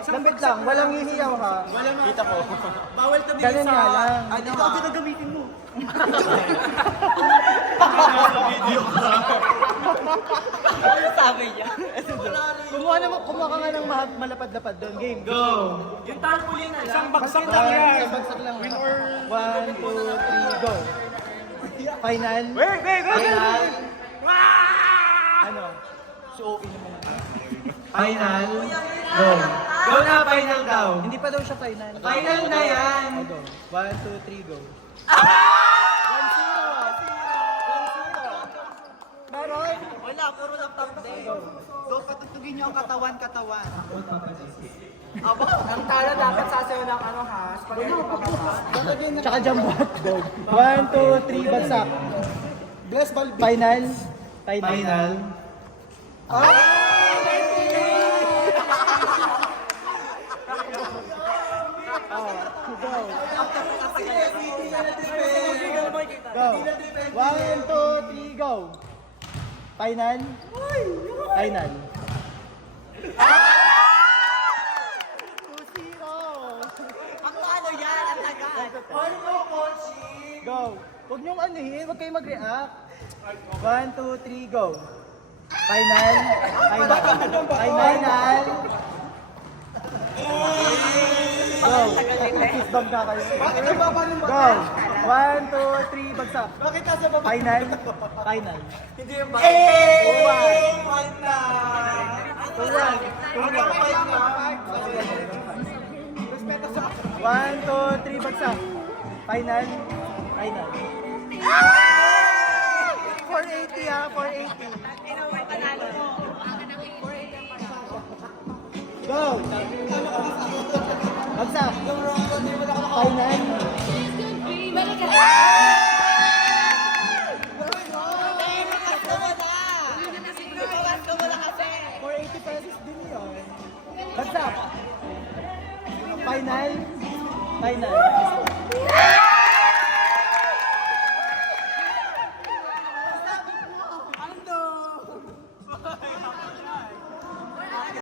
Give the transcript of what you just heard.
Lapit lang, walang hihiyaw ha. Kita ko. Bawal tumingin Ganun sa... nga lang. Ano ito ang ginagamitin mo? Sabi niya. Kumuha ka nga ng malapad-lapad doon. Game. Go! Yung tarpaulin na lang. Isang bagsak lang yan. Isang bagsak lang. Win or... 1, 2, 3, go. Final. Wait! Final. Ano? Si OP naman. Final. Go. Go na, final daw. Hindi pa daw siya final. Final na yan. Go. 1, 2, 3, go. 1-0. Meron? Wala, puro lang top day. Go, patutugin niyo ang katawan. Aba, ang tala dapat sasayaw ng ano ha? Tsaka jambot. Go. 1, 2, 3, bagsak. Bless ball. Final. Final. Go. 1, 2, 3, go. Final. Final. 2-0. Ang ano yan, ang tagal. Ano, Kochi? Go. Huwag niyong anuhin, huwag kayong mag-react. 1, 2, 3, go. Final. Final. Go. Kiss bomb ka kayo. Go. 1, 2, 3, bagsak. Bakit nasa baba? Final. Final. Hindi yung ba? One na! 1, 2, 3, bagsak. Final. Final. 480 ha, 480. Go! Bagsak. Final. ₱480 din yun. Bagsak. Final. Final.